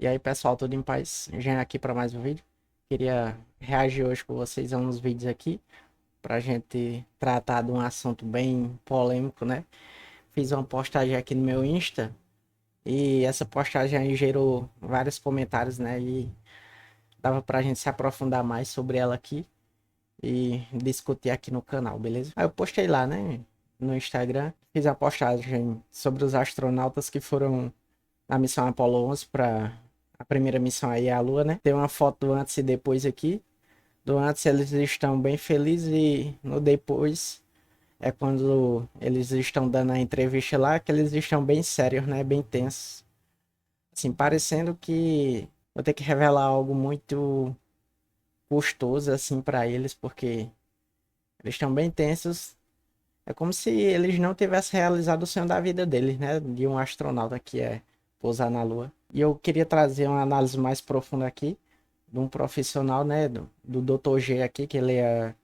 E aí, pessoal, tudo em paz? Já aqui para mais um vídeo. Queria reagir hoje com vocês a uns vídeos aqui pra gente tratar de um assunto bem polêmico, né? Fiz uma postagem aqui no meu Insta e essa postagem aí gerou vários comentários, né? E dava pra gente se aprofundar mais sobre ela aqui e discutir aqui no canal, beleza? Aí eu postei lá, né, no Instagram, fiz a postagem sobre os astronautas que foram na missão Apollo 11 para a primeira missão aí à Lua, né? Tem uma foto do antes e depois aqui. Do antes eles estão bem felizes e no depois é quando eles estão dando a entrevista lá que eles estão bem sérios, né? Bem tensos. Assim, parecendo que vou ter que revelar algo muito custoso assim para eles, porque eles estão bem tensos. É como se eles não tivessem realizado o sonho da vida deles, né? De um astronauta que é pousar na Lua. E eu queria trazer uma análise mais profunda aqui de um profissional, né? Do Dr. G aqui, que ele é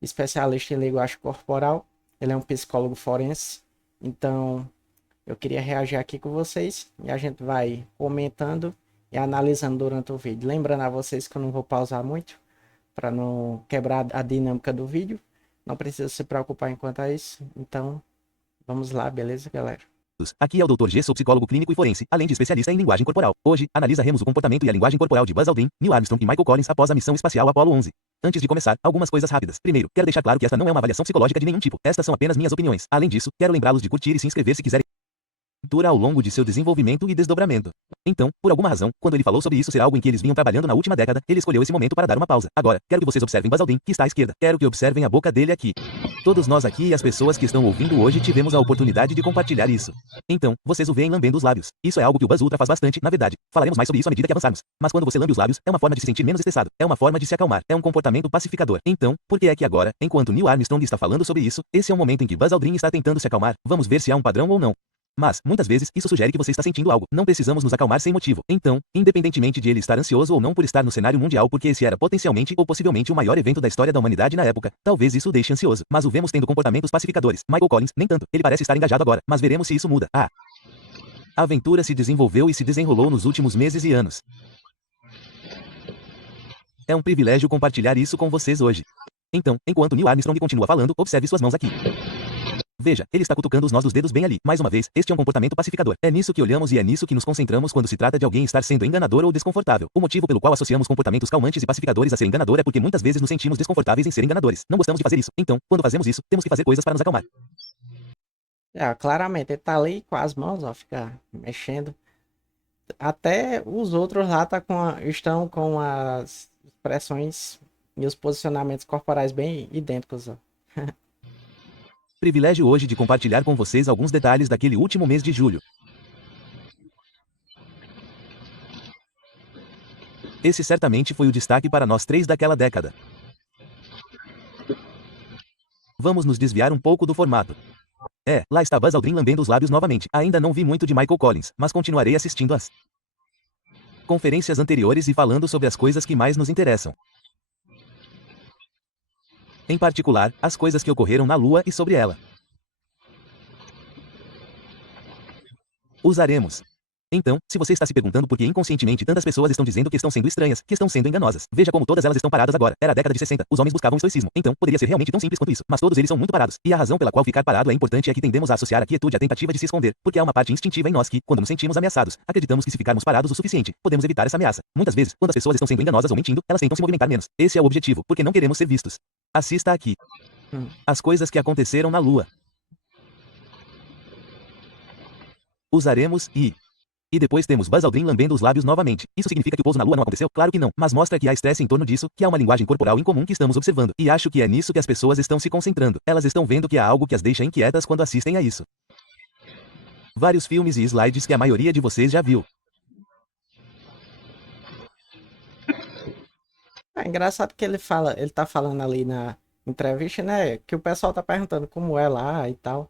especialista em linguagem corporal. Ele é um psicólogo forense. Então, eu queria reagir aqui com vocês e a gente vai comentando e analisando durante o vídeo. Lembrando a vocês que eu não vou pausar muito para não quebrar a dinâmica do vídeo. Não precisa se preocupar enquanto é isso. Então, vamos lá, beleza, galera? Aqui é o Dr. G, sou psicólogo clínico e forense, além de especialista em linguagem corporal. Hoje, analisaremos o comportamento e a linguagem corporal de Buzz Aldrin, Neil Armstrong e Michael Collins após a missão espacial Apollo 11. Antes de começar, algumas coisas rápidas. Primeiro, quero deixar claro que esta não é uma avaliação psicológica de nenhum tipo. Estas são apenas minhas opiniões. Além disso, quero lembrá-los de curtir e se inscrever se quiserem ao longo de seu desenvolvimento e desdobramento. Então, por alguma razão, quando ele falou sobre isso ser algo em que eles vinham trabalhando na última década, ele escolheu esse momento para dar uma pausa. Agora, quero que vocês observem Buzz Aldrin, que está à esquerda. Quero que observem a boca dele aqui. Todos nós aqui e as pessoas que estão ouvindo hoje tivemos a oportunidade de compartilhar isso. Então, vocês o veem lambendo os lábios. Isso é algo que o Buzz Ultra faz bastante, na verdade. Falaremos mais sobre isso à medida que avançarmos. Mas quando você lambe os lábios, é uma forma de se sentir menos estressado. É uma forma de se acalmar. É um comportamento pacificador. Então, por que é que agora, enquanto Neil Armstrong está falando sobre isso, esse é o momento em que Buzz Aldrin está tentando se acalmar? Vamos ver se há um padrão ou não. Mas, muitas vezes, isso sugere que você está sentindo algo. Não precisamos nos acalmar sem motivo. Então, independentemente de ele estar ansioso ou não por estar no cenário mundial porque esse era potencialmente ou possivelmente o maior evento da história da humanidade na época, talvez isso o deixe ansioso. Mas o vemos tendo comportamentos pacificadores. Michael Collins, nem tanto. Ele parece estar engajado agora, mas veremos se isso muda. A aventura se desenvolveu e se desenrolou nos últimos meses e anos. É um privilégio compartilhar isso com vocês hoje. Então, enquanto Neil Armstrong continua falando, observe suas mãos aqui. Veja, ele está cutucando os nós dos dedos bem ali. Mais uma vez, este é um comportamento pacificador. É nisso que olhamos e é nisso que nos concentramos quando se trata de alguém estar sendo enganador ou desconfortável. O motivo pelo qual associamos comportamentos calmantes e pacificadores a ser enganador é porque muitas vezes nos sentimos desconfortáveis em ser enganadores. Não gostamos de fazer isso. Então, quando fazemos isso, temos que fazer coisas para nos acalmar. Claramente, ele tá ali com as mãos, ó, fica mexendo. Até os outros lá estão com as expressões e os posicionamentos corporais bem idênticos, ó. Privilégio hoje de compartilhar com vocês alguns detalhes daquele último mês de julho. Esse certamente foi o destaque para nós três daquela década. Vamos nos desviar um pouco do formato. Lá está Buzz Aldrin lambendo os lábios novamente. Ainda não vi muito de Michael Collins, mas continuarei assistindo às conferências anteriores e falando sobre as coisas que mais nos interessam. Em particular, as coisas que ocorreram na Lua e sobre ela. Usaremos. Então, se você está se perguntando por que inconscientemente tantas pessoas estão dizendo que estão sendo estranhas, que estão sendo enganosas, veja como todas elas estão paradas agora. Era a década de 60, os homens buscavam estoicismo. Então, poderia ser realmente tão simples quanto isso, mas todos eles são muito parados. E a razão pela qual ficar parado é importante é que tendemos a associar a quietude à tentativa de se esconder, porque há uma parte instintiva em nós que, quando nos sentimos ameaçados, acreditamos que se ficarmos parados o suficiente, podemos evitar essa ameaça. Muitas vezes, quando as pessoas estão sendo enganosas ou mentindo, elas tentam se movimentar menos. Esse é o objetivo, porque não queremos ser vistos. Assista aqui. Hum. As coisas que aconteceram na Lua. Usaremos e depois temos Buzz Aldrin lambendo os lábios novamente. Isso significa que o pouso na Lua não aconteceu? Claro que não. Mas mostra que há estresse em torno disso, que há uma linguagem corporal em comum que estamos observando. E acho que é nisso que as pessoas estão se concentrando. Elas estão vendo que há algo que as deixa inquietas quando assistem a isso. Vários filmes e slides que a maioria de vocês já viu. É engraçado que ele tá falando ali na entrevista, né? Que o pessoal tá perguntando como é lá e tal.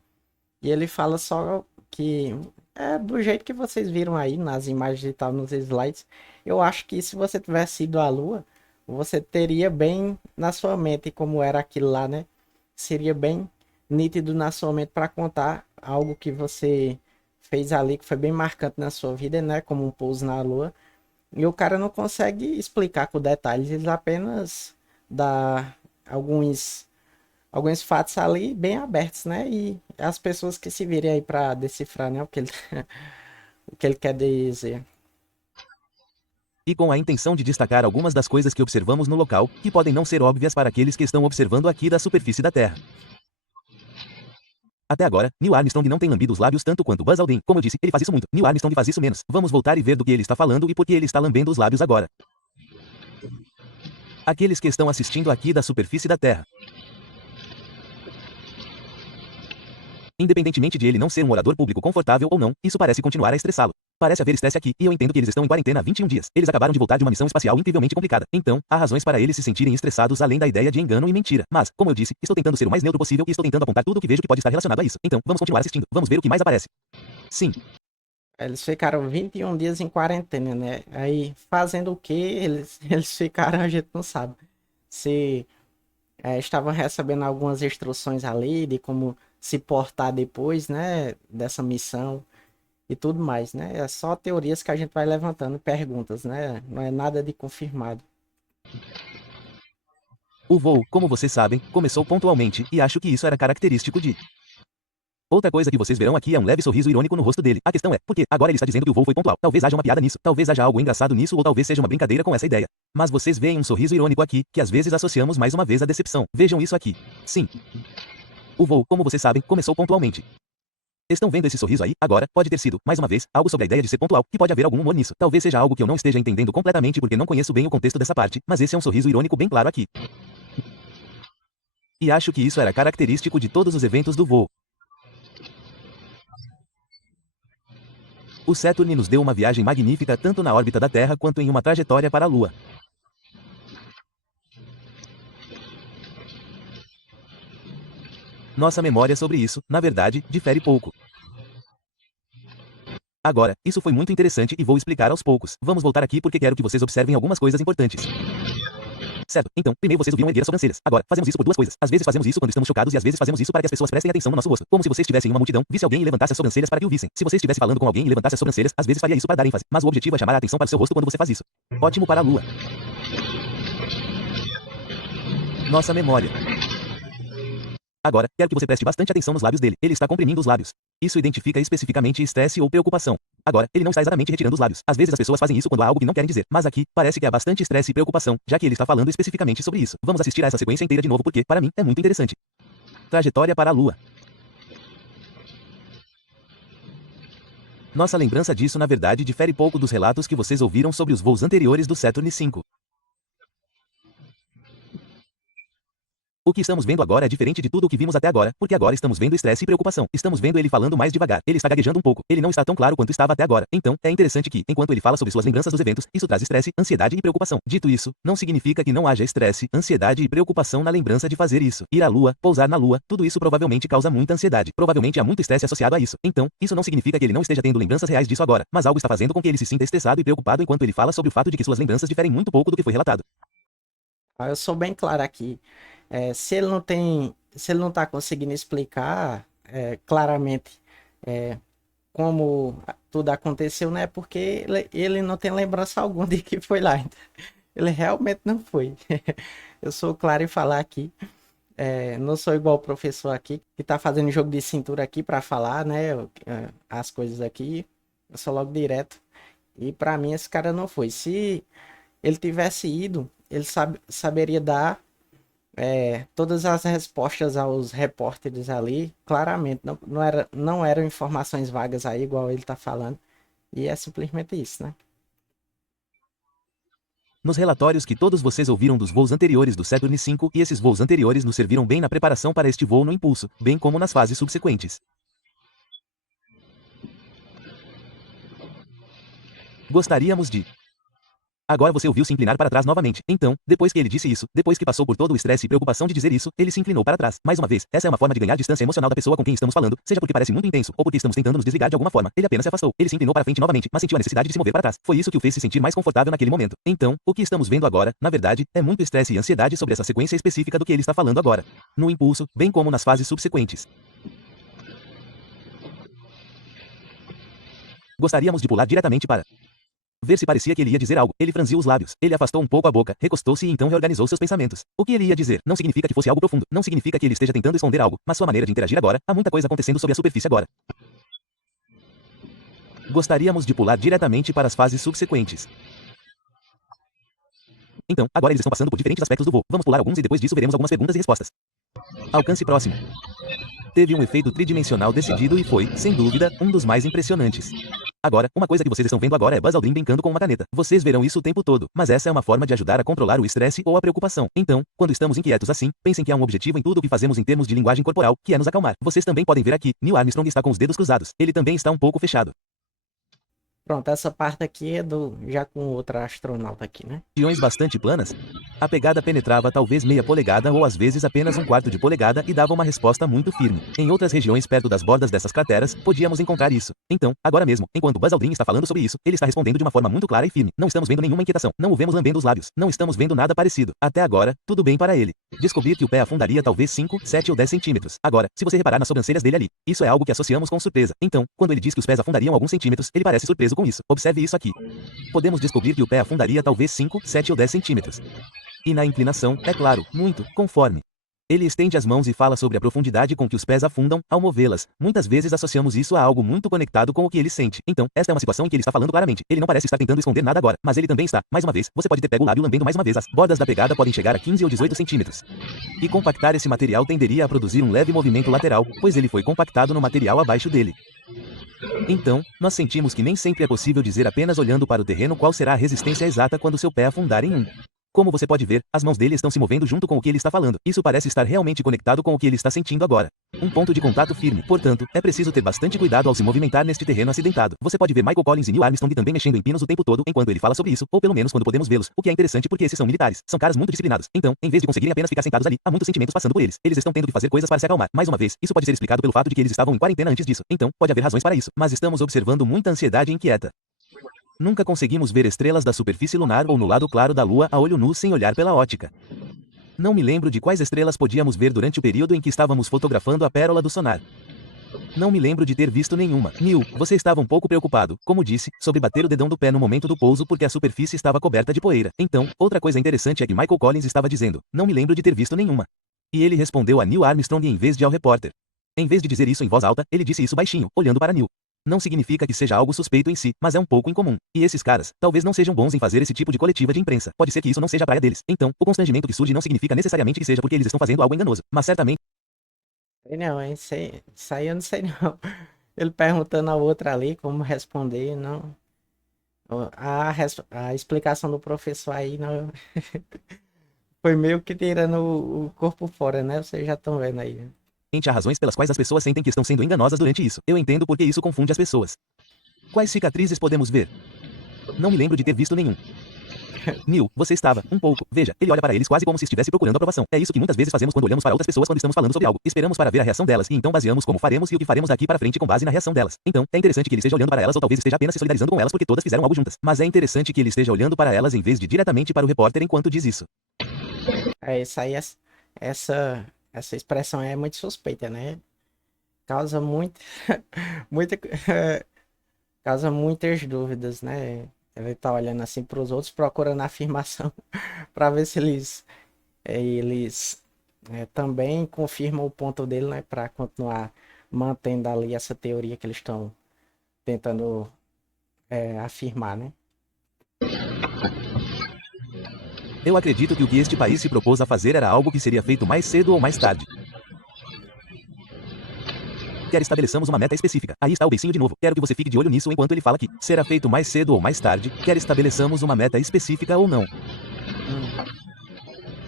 E ele fala só que é do jeito que vocês viram aí nas imagens e tal, nos slides. Eu acho que se você tivesse ido à Lua, você teria bem na sua mente como era aquilo lá, né? Seria bem nítido na sua mente para contar algo que você fez ali que foi bem marcante na sua vida, né? Como um pouso na Lua. E o cara não consegue explicar com detalhes, ele apenas dá alguns, alguns fatos ali bem abertos, né? E as pessoas que se virem aí para decifrar, né? O que ele quer dizer. E com a intenção de destacar algumas das coisas que observamos no local, que podem não ser óbvias para aqueles que estão observando aqui da superfície da Terra. Até agora, Neil Armstrong não tem lambido os lábios tanto quanto Buzz Aldrin. Como eu disse, ele faz isso muito. Neil Armstrong faz isso menos. Vamos voltar e ver do que ele está falando e por que ele está lambendo os lábios agora. Aqueles que estão assistindo aqui da superfície da Terra. Independentemente de ele não ser um orador público confortável ou não, isso parece continuar a estressá-lo. Parece haver estresse aqui, e eu entendo que eles estão em quarentena há 21 dias. Eles acabaram de voltar de uma missão espacial incrivelmente complicada. Então, há razões para eles se sentirem estressados além da ideia de engano e mentira. Mas, como eu disse, estou tentando ser o mais neutro possível e estou tentando apontar tudo o que vejo que pode estar relacionado a isso. Então, vamos continuar assistindo. Vamos ver o que mais aparece. Sim, Eles ficaram 21 dias em quarentena, né? Aí, fazendo o que eles ficaram, a gente não sabe. Se estavam recebendo algumas instruções ali de como se portar depois, né? Dessa missão e tudo mais, né? É só teorias que a gente vai levantando, perguntas, né? Não é nada de confirmado. o voo, como vocês sabem, começou pontualmente, e acho que isso era característico de... Outra coisa que vocês verão aqui é um leve sorriso irônico no rosto dele. A questão é, por que agora ele está dizendo que o voo foi pontual? Talvez haja uma piada nisso, talvez haja algo engraçado nisso ou talvez seja uma brincadeira com essa ideia. Mas vocês veem um sorriso irônico aqui, que às vezes associamos mais uma vez à decepção. Vejam isso aqui. Sim. O voo, como vocês sabem, começou pontualmente. Estão vendo esse sorriso aí? Agora, pode ter sido, mais uma vez, algo sobre a ideia de ser pontual, que pode haver algum humor nisso. Talvez seja algo que eu não esteja entendendo completamente porque não conheço bem o contexto dessa parte, mas esse é um sorriso irônico bem claro aqui. E acho que isso era característico de todos os eventos do voo. O Saturn nos deu uma viagem magnífica tanto na órbita da Terra quanto em uma trajetória para a Lua. Nossa memória sobre isso, na verdade, difere pouco. Agora, isso foi muito interessante e vou explicar aos poucos. Vamos voltar aqui porque quero que vocês observem algumas coisas importantes. Certo, então, primeiro vocês ouviram erguer as sobrancelhas. Agora, fazemos isso por duas coisas. Às vezes fazemos isso quando estamos chocados e às vezes fazemos isso para que as pessoas prestem atenção no nosso rosto. Como se você estivesse em uma multidão, visse alguém e levantasse as sobrancelhas para que o vissem. Se você estivesse falando com alguém e levantasse as sobrancelhas, às vezes faria isso para dar ênfase. Mas o objetivo é chamar a atenção para o seu rosto quando você faz isso. Ótimo para a Lua. Nossa memória. Agora, quero que você preste bastante atenção nos lábios dele. Ele está comprimindo os lábios. Isso identifica especificamente estresse ou preocupação. Agora, ele não está exatamente retirando os lábios. Às vezes as pessoas fazem isso quando há algo que não querem dizer. Mas aqui, parece que há bastante estresse e preocupação, já que ele está falando especificamente sobre isso. Vamos assistir a essa sequência inteira de novo porque, para mim, é muito interessante. Trajetória para a Lua. Nossa lembrança disso na verdade difere pouco dos relatos que vocês ouviram sobre os voos anteriores do Saturn V. O que estamos vendo agora é diferente de tudo o que vimos até agora, porque agora estamos vendo estresse e preocupação. Estamos vendo ele falando mais devagar. Ele está gaguejando um pouco. Ele não está tão claro quanto estava até agora. Então, é interessante que, enquanto ele fala sobre suas lembranças dos eventos, isso traz estresse, ansiedade e preocupação. Dito isso, não significa que não haja estresse, ansiedade e preocupação na lembrança de fazer isso. Ir à Lua, pousar na Lua, tudo isso provavelmente causa muita ansiedade. Provavelmente há muito estresse associado a isso. Então, isso não significa que ele não esteja tendo lembranças reais disso agora, mas algo está fazendo com que ele se sinta estressado e preocupado enquanto ele fala sobre o fato de que suas lembranças diferem muito pouco do que foi relatado. Eu sou bem claro aqui. Se ele não tem, se ele não está conseguindo explicar claramente como tudo aconteceu, né? Porque ele não tem lembrança alguma de que foi lá. Ele realmente não foi. Eu sou claro em falar aqui. Não sou igual o professor aqui, que tá fazendo jogo de cintura aqui para falar, né? As coisas aqui. Eu sou logo direto. E para mim esse cara não foi. Se ele tivesse ido, ele saberia dar todas as respostas aos repórteres ali, claramente. Não eram informações vagas aí, igual ele tá falando. E é simplesmente isso, né? Nos relatórios que todos vocês ouviram dos voos anteriores do Saturn V, e esses voos anteriores nos serviram bem na preparação para este voo no impulso, bem como nas fases subsequentes. Gostaríamos de... Agora você ouviu se inclinar para trás novamente. Então, depois que ele disse isso, depois que passou por todo o estresse e preocupação de dizer isso, ele se inclinou para trás. Mais uma vez, essa é uma forma de ganhar distância emocional da pessoa com quem estamos falando, seja porque parece muito intenso, ou porque estamos tentando nos desligar de alguma forma. Ele apenas se afastou. Ele se inclinou para frente novamente, mas sentiu a necessidade de se mover para trás. Foi isso que o fez se sentir mais confortável naquele momento. Então, o que estamos vendo agora, na verdade, é muito estresse e ansiedade sobre essa sequência específica do que ele está falando agora. No impulso, bem como nas fases subsequentes. Gostaríamos de pular diretamente para... ver se parecia que ele ia dizer algo. Ele franziu os lábios. Ele afastou um pouco a boca, recostou-se e então reorganizou seus pensamentos. O que ele ia dizer não significa que fosse algo profundo, não significa que ele esteja tentando esconder algo, mas sua maneira de interagir agora, há muita coisa acontecendo sob a superfície agora. Gostaríamos de pular diretamente para as fases subsequentes. Então, agora eles estão passando por diferentes aspectos do voo. Vamos pular alguns e depois disso veremos algumas perguntas e respostas. Alcance próximo. Teve um efeito tridimensional decidido e foi, sem dúvida, um dos mais impressionantes. Agora, uma coisa que vocês estão vendo agora é Buzz Aldrin brincando com uma caneta. Vocês verão isso o tempo todo, mas essa é uma forma de ajudar a controlar o estresse ou a preocupação. Então, quando estamos inquietos assim, pensem que há um objetivo em tudo o que fazemos em termos de linguagem corporal, que é nos acalmar. Vocês também podem ver aqui, Neil Armstrong está com os dedos cruzados. Ele também está um pouco fechado. Pronto, essa parte aqui é já com outra astronauta aqui, né? Regiões bastante planas, a pegada penetrava talvez meia polegada ou às vezes apenas um quarto de polegada e dava uma resposta muito firme. Em outras regiões perto das bordas dessas crateras, podíamos encontrar isso. Então, agora mesmo, enquanto Buzz Aldrin está falando sobre isso, ele está respondendo de uma forma muito clara e firme. Não estamos vendo nenhuma inquietação. Não o vemos lambendo os lábios. Não estamos vendo nada parecido. Até agora, tudo bem para ele. Descobrir que o pé afundaria talvez 5, 7 ou 10 centímetros. Agora, se você reparar nas sobrancelhas dele ali, isso é algo que associamos com surpresa. Então, quando ele diz que os pés afundariam alguns centímetros, ele parece surpreso com isso. Observe isso aqui. Podemos descobrir que o pé afundaria talvez 5, 7 ou 10 centímetros. E na inclinação, é claro, muito, conforme. Ele estende as mãos e fala sobre a profundidade com que os pés afundam ao movê-las. Muitas vezes associamos isso a algo muito conectado com o que ele sente. Então, esta é uma situação em que ele está falando claramente. Ele não parece estar tentando esconder nada agora, mas ele também está. Mais uma vez, você pode ter pego o lábio lambendo mais uma vez. As bordas da pegada podem chegar a 15 ou 18 centímetros. E compactar esse material tenderia a produzir um leve movimento lateral, pois ele foi compactado no material abaixo dele. Então, nós sentimos que nem sempre é possível dizer apenas olhando para o terreno qual será a resistência exata quando seu pé afundar em um. Como você pode ver, as mãos dele estão se movendo junto com o que ele está falando. Isso parece estar realmente conectado com o que ele está sentindo agora. Um ponto de contato firme. Portanto, é preciso ter bastante cuidado ao se movimentar neste terreno acidentado. Você pode ver Michael Collins e Neil Armstrong também mexendo em pinos o tempo todo enquanto ele fala sobre isso, ou pelo menos quando podemos vê-los, o que é interessante porque esses são militares. São caras muito disciplinados. Então, em vez de conseguirem apenas ficar sentados ali, há muitos sentimentos passando por eles. Eles estão tendo que fazer coisas para se acalmar. Mais uma vez, isso pode ser explicado pelo fato de que eles estavam em quarentena antes disso. Então, pode haver razões para isso. Mas estamos observando muita ansiedade inquieta. Nunca conseguimos ver estrelas da superfície lunar ou no lado claro da Lua a olho nu sem olhar pela ótica. Não me lembro de quais estrelas podíamos ver durante o período em que estávamos fotografando a pérola do sonar. Não me lembro de ter visto nenhuma. Neil, você estava um pouco preocupado, como disse, sobre bater o dedão do pé no momento do pouso porque a superfície estava coberta de poeira. Então, outra coisa interessante é que Michael Collins estava dizendo, não me lembro de ter visto nenhuma. E ele respondeu a Neil Armstrong em vez de ao repórter. Em vez de dizer isso em voz alta, ele disse isso baixinho, olhando para Neil. Não significa que seja algo suspeito em si, mas é um pouco incomum. E esses caras, talvez não sejam bons em fazer esse tipo de coletiva de imprensa. Pode ser que isso não seja a praia deles. Então, o constrangimento que surge não significa necessariamente que seja porque eles estão fazendo algo enganoso. Mas certamente... Sei não, hein? Isso aí eu não sei não. Ele perguntando a outra ali como responder, não. A explicação do professor aí não. Foi meio que tirando o corpo fora, né? Vocês já estão vendo aí. há razões pelas quais as pessoas sentem que estão sendo enganosas durante isso. Eu entendo porque isso confunde as pessoas. Quais cicatrizes podemos ver? Não me lembro de ter visto nenhum. Neil, você estava, um pouco, veja, ele olha para eles quase como se estivesse procurando aprovação. É isso que muitas vezes fazemos quando olhamos para outras pessoas quando estamos falando sobre algo. Esperamos para ver a reação delas e então baseamos como faremos e o que faremos daqui para frente com base na reação delas. Então, é interessante que ele esteja olhando para elas ou talvez esteja apenas se solidarizando com elas porque todas fizeram algo juntas. Mas é interessante que ele esteja olhando para elas em vez de diretamente para o repórter enquanto diz isso. É isso aí, essa expressão é muito suspeita, né? Causa muito, muita, causa muitas dúvidas, né? Ele tá olhando assim para os outros, procurando afirmação para ver se eles também confirmam o ponto dele, né? Para continuar mantendo ali essa teoria que eles estão tentando afirmar, né? Eu acredito que o que este país se propôs a fazer era algo que seria feito mais cedo ou mais tarde. Quer estabeleçamos uma meta específica. Aí está o beicinho de novo. Quero que você fique de olho nisso enquanto ele fala aqui. Será feito mais cedo ou mais tarde. Quer estabeleçamos uma meta específica ou não.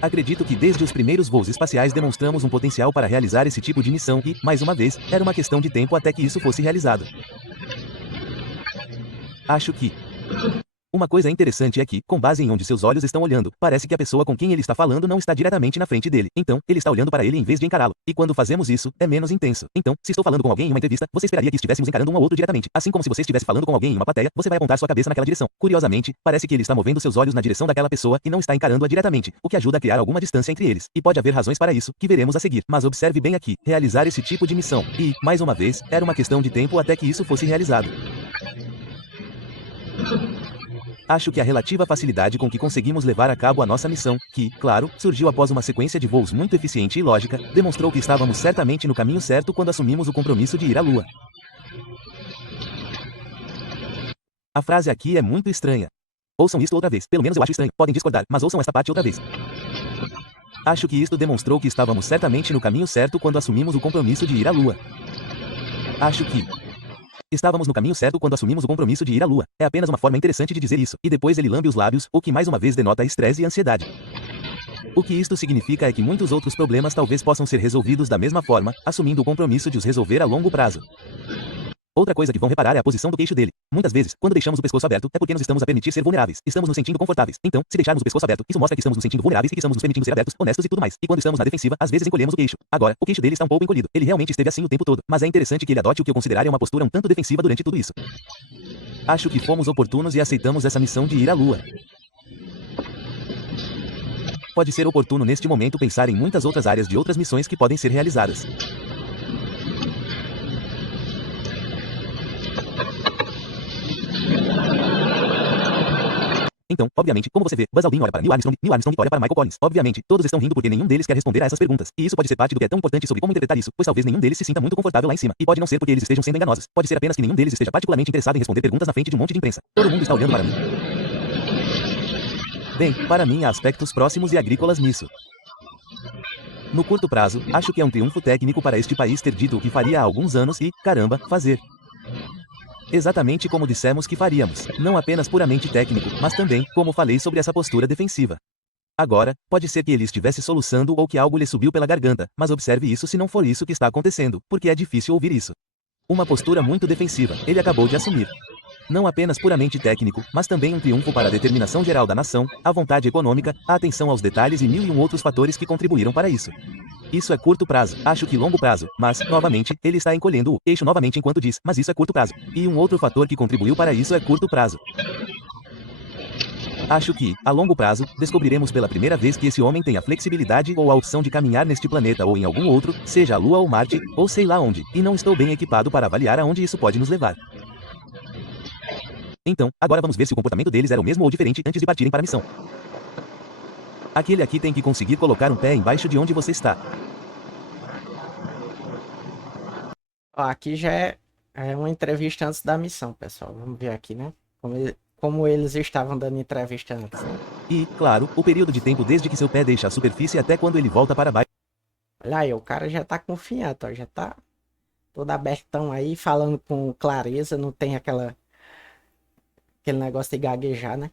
Acredito que desde os primeiros voos espaciais demonstramos um potencial para realizar esse tipo de missão e, mais uma vez, era uma questão de tempo até que isso fosse realizado. Acho que... Uma coisa interessante é que, com base em onde seus olhos estão olhando, parece que a pessoa com quem ele está falando não está diretamente na frente dele. Então, ele está olhando para ele em vez de encará-lo. E quando fazemos isso, é menos intenso. Então, se estou falando com alguém em uma entrevista, você esperaria que estivéssemos encarando um ao outro diretamente. Assim como se você estivesse falando com alguém em uma plateia, você vai apontar sua cabeça naquela direção. Curiosamente, parece que ele está movendo seus olhos na direção daquela pessoa e não está encarando-a diretamente, o que ajuda a criar alguma distância entre eles. E pode haver razões para isso, que veremos a seguir. Mas observe bem aqui, realizar esse tipo de missão. E, mais uma vez, era uma questão de tempo até que isso fosse realizado. Acho que a relativa facilidade com que conseguimos levar a cabo a nossa missão, que, claro, surgiu após uma sequência de voos muito eficiente e lógica, demonstrou que estávamos certamente no caminho certo quando assumimos o compromisso de ir à Lua. A frase aqui é muito estranha. Ouçam isto outra vez, pelo menos eu acho estranho, podem discordar, mas ouçam esta parte outra vez. Acho que isto demonstrou que estávamos certamente no caminho certo quando assumimos o compromisso de ir à Lua. Acho que estávamos no caminho certo quando assumimos o compromisso de ir à Lua. É apenas uma forma interessante de dizer isso, e depois ele lambe os lábios, o que mais uma vez denota estresse e ansiedade. O que isto significa é que muitos outros problemas talvez possam ser resolvidos da mesma forma, assumindo o compromisso de os resolver a longo prazo. Outra coisa que vão reparar é a posição do queixo dele. Muitas vezes, quando deixamos o pescoço aberto, é porque nos estamos a permitir ser vulneráveis. Estamos nos sentindo confortáveis. Então, se deixarmos o pescoço aberto, isso mostra que estamos nos sentindo vulneráveis e que estamos nos permitindo ser abertos, honestos e tudo mais. E quando estamos na defensiva, às vezes encolhemos o queixo. Agora, o queixo dele está um pouco encolhido. Ele realmente esteve assim o tempo todo. Mas é interessante que ele adote o que eu consideraria uma postura um tanto defensiva durante tudo isso. Acho que fomos oportunos e aceitamos essa missão de ir à Lua. Pode ser oportuno neste momento pensar em muitas outras áreas de outras missões que podem ser realizadas. Então, obviamente, como você vê, Buzz Aldrin olha para Neil Armstrong olha para Michael Collins. Obviamente, todos estão rindo porque nenhum deles quer responder a essas perguntas. E isso pode ser parte do que é tão importante sobre como interpretar isso, pois talvez nenhum deles se sinta muito confortável lá em cima. E pode não ser porque eles estejam sendo enganosos. Pode ser apenas que nenhum deles esteja particularmente interessado em responder perguntas na frente de um monte de imprensa. Todo mundo está olhando para mim. Bem, para mim há aspectos próximos e agrícolas nisso. No curto prazo, acho que é um triunfo técnico para este país ter dito o que faria há alguns anos e, caramba, fazer. Exatamente como dissemos que faríamos, não apenas puramente técnico, mas também, como falei sobre essa postura defensiva. Agora, pode ser que ele estivesse soluçando ou que algo lhe subiu pela garganta, mas observe isso se não for isso que está acontecendo, porque é difícil ouvir isso. Uma postura muito defensiva, ele acabou de assumir. Não apenas puramente técnico, mas também um triunfo para a determinação geral da nação, a vontade econômica, a atenção aos detalhes e 1001 outros fatores que contribuíram para isso. Isso é curto prazo, acho que longo prazo, mas, novamente, ele está encolhendo o queixo novamente enquanto diz, mas isso é curto prazo. E um outro fator que contribuiu para isso é curto prazo. Acho que, a longo prazo, descobriremos pela primeira vez que esse homem tem a flexibilidade ou a opção de caminhar neste planeta ou em algum outro, seja a Lua ou Marte, ou sei lá onde, e não estou bem equipado para avaliar aonde isso pode nos levar. Então, agora vamos ver se o comportamento deles era o mesmo ou diferente antes de partirem para a missão. Aquele aqui tem que conseguir colocar um pé embaixo de onde você está. Ó, aqui já é uma entrevista antes da missão, pessoal. Vamos ver aqui, né? Como eles estavam dando entrevista antes. Né? E, claro, o período de tempo desde que seu pé deixa a superfície até quando ele volta para baixo. Olha aí, o cara já tá confiante, ó. Já tá todo abertão aí, falando com clareza. Não tem aquele negócio de gaguejar, né?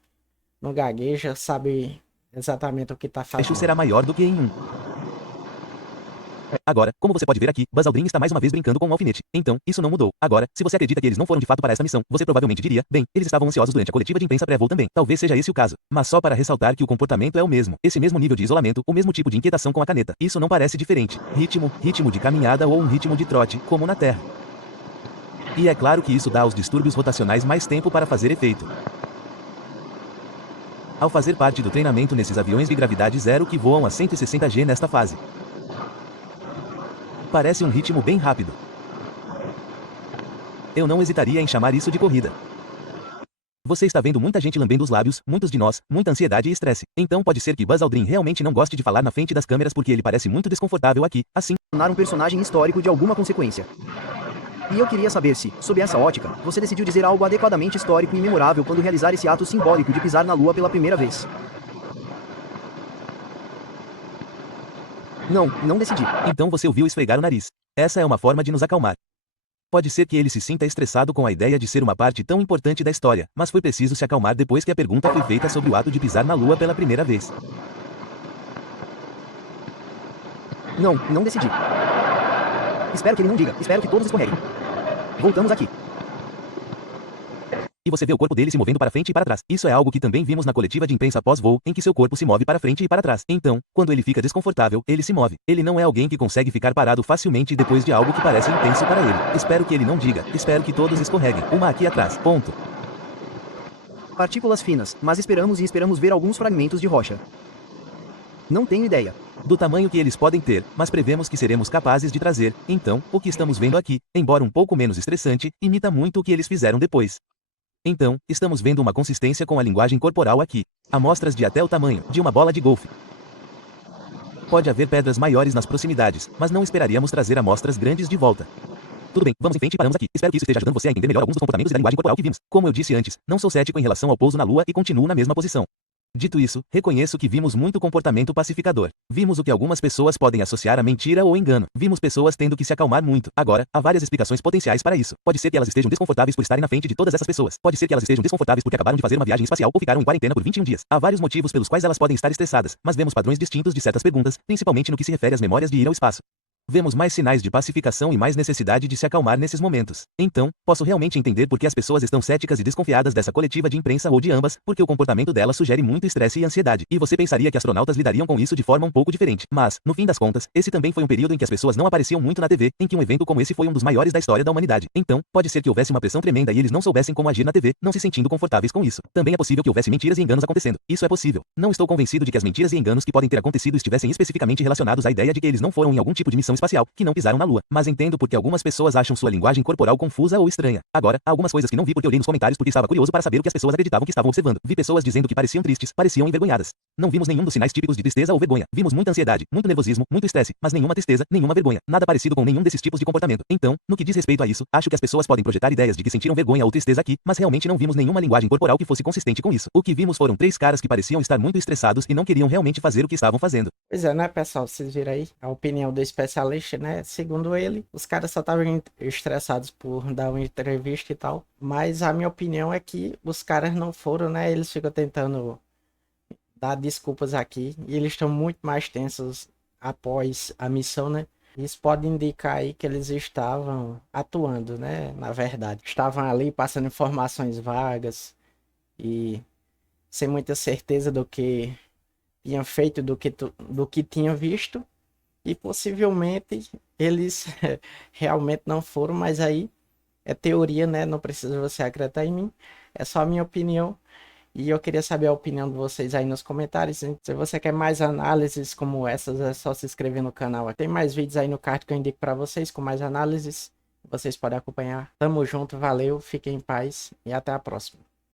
Não gagueja, sabe exatamente o que tá falando. Será maior do que em um. Agora, como você pode ver aqui, Buzz Aldrin está mais uma vez brincando com um alfinete. Então, isso não mudou. Agora, se você acredita que eles não foram de fato para esta missão, você provavelmente diria, bem, eles estavam ansiosos durante a coletiva de imprensa pré-voo também. Talvez seja esse o caso. Mas só para ressaltar que o comportamento é o mesmo. Esse mesmo nível de isolamento, o mesmo tipo de inquietação com a caneta. Isso não parece diferente. Ritmo de caminhada ou um ritmo de trote, como na Terra. E é claro que isso dá aos distúrbios rotacionais mais tempo para fazer efeito. Ao fazer parte do treinamento nesses aviões de gravidade zero que voam a 160 G nesta fase. Parece um ritmo bem rápido. Eu não hesitaria em chamar isso de corrida. Você está vendo muita gente lambendo os lábios, muitos de nós, muita ansiedade e estresse. Então pode ser que Buzz Aldrin realmente não goste de falar na frente das câmeras porque ele parece muito desconfortável aqui, assim. Tornar um personagem histórico de alguma consequência. E eu queria saber se, sob essa ótica, você decidiu dizer algo adequadamente histórico e memorável quando realizar esse ato simbólico de pisar na Lua pela primeira vez. Não decidi. Então você ouviu esfregar o nariz. Essa é uma forma de nos acalmar. Pode ser que ele se sinta estressado com a ideia de ser uma parte tão importante da história, mas foi preciso se acalmar depois que a pergunta foi feita sobre o ato de pisar na Lua pela primeira vez. Não decidi. Espero que ele não diga. Espero que todos escorreguem. Voltamos aqui. E você vê o corpo dele se movendo para frente e para trás. Isso é algo que também vimos na coletiva de imprensa pós-voo, em que seu corpo se move para frente e para trás. Então, quando ele fica desconfortável, ele se move. Ele não é alguém que consegue ficar parado facilmente depois de algo que parece intenso para ele. Espero que ele não diga. Espero que todos escorreguem. Uma aqui atrás. Ponto. Partículas finas, mas esperamos ver alguns fragmentos de rocha. Não tenho ideia do tamanho que eles podem ter, mas prevemos que seremos capazes de trazer. Então, o que estamos vendo aqui, embora um pouco menos estressante, imita muito o que eles fizeram depois. Então, estamos vendo uma consistência com a linguagem corporal aqui. Amostras de até o tamanho de uma bola de golfe. Pode haver pedras maiores nas proximidades, mas não esperaríamos trazer amostras grandes de volta. Tudo bem, vamos em frente e paramos aqui. Espero que isso esteja ajudando você a entender melhor alguns dos comportamentos e da linguagem corporal que vimos. Como eu disse antes, não sou cético em relação ao pouso na Lua e continuo na mesma posição. Dito isso, reconheço que vimos muito comportamento pacificador. Vimos o que algumas pessoas podem associar a mentira ou engano. Vimos pessoas tendo que se acalmar muito. Agora, há várias explicações potenciais para isso. Pode ser que elas estejam desconfortáveis por estarem na frente de todas essas pessoas. Pode ser que elas estejam desconfortáveis porque acabaram de fazer uma viagem espacial ou ficaram em quarentena por 21 dias. Há vários motivos pelos quais elas podem estar estressadas, mas vemos padrões distintos de certas perguntas, principalmente no que se refere às memórias de ir ao espaço. Vemos mais sinais de pacificação e mais necessidade de se acalmar nesses momentos. Então, posso realmente entender por que as pessoas estão céticas e desconfiadas dessa coletiva de imprensa ou de ambas, porque o comportamento delas sugere muito estresse e ansiedade. E você pensaria que astronautas lidariam com isso de forma um pouco diferente. Mas, no fim das contas, esse também foi um período em que as pessoas não apareciam muito na TV, em que um evento como esse foi um dos maiores da história da humanidade. Então, pode ser que houvesse uma pressão tremenda e eles não soubessem como agir na TV, não se sentindo confortáveis com isso. Também é possível que houvesse mentiras e enganos acontecendo. Isso é possível. Não estou convencido de que as mentiras e enganos que podem ter acontecido estivessem especificamente relacionados à ideia de que eles não foram em algum tipo de missão espacial, que não pisaram na Lua, mas entendo porque algumas pessoas acham sua linguagem corporal confusa ou estranha. Agora, há algumas coisas que não vi porque olhei nos comentários porque estava curioso para saber o que as pessoas acreditavam que estavam observando. Vi pessoas dizendo que pareciam tristes, pareciam envergonhadas. Não vimos nenhum dos sinais típicos de tristeza ou vergonha. Vimos muita ansiedade, muito nervosismo, muito estresse, mas nenhuma tristeza, nenhuma vergonha. Nada parecido com nenhum desses tipos de comportamento. Então, no que diz respeito a isso, acho que as pessoas podem projetar ideias de que sentiram vergonha ou tristeza aqui, mas realmente não vimos nenhuma linguagem corporal que fosse consistente com isso. O que vimos foram três caras que pareciam estar muito estressados e não queriam realmente fazer o que estavam fazendo. Pois é, né, pessoal? Vocês viram aí a opinião do especialista, né? Segundo ele, os caras só estavam estressados por dar uma entrevista e tal. Mas a minha opinião é que os caras não foram, né? Eles ficam tentando dar desculpas aqui. E eles estão muito mais tensos após a missão, né? Isso pode indicar aí que eles estavam atuando, né? Na verdade, estavam ali passando informações vagas e sem muita certeza do que tinham feito, do que tinham visto. E possivelmente eles realmente não foram, mas aí é teoria, né? Não precisa você acreditar em mim. É só a minha opinião. E eu queria saber a opinião de vocês aí nos comentários. Se você quer mais análises como essas, é só se inscrever no canal. Tem mais vídeos aí no card que eu indico para vocês com mais análises. Vocês podem acompanhar. Tamo junto, valeu, fiquem em paz e até a próxima.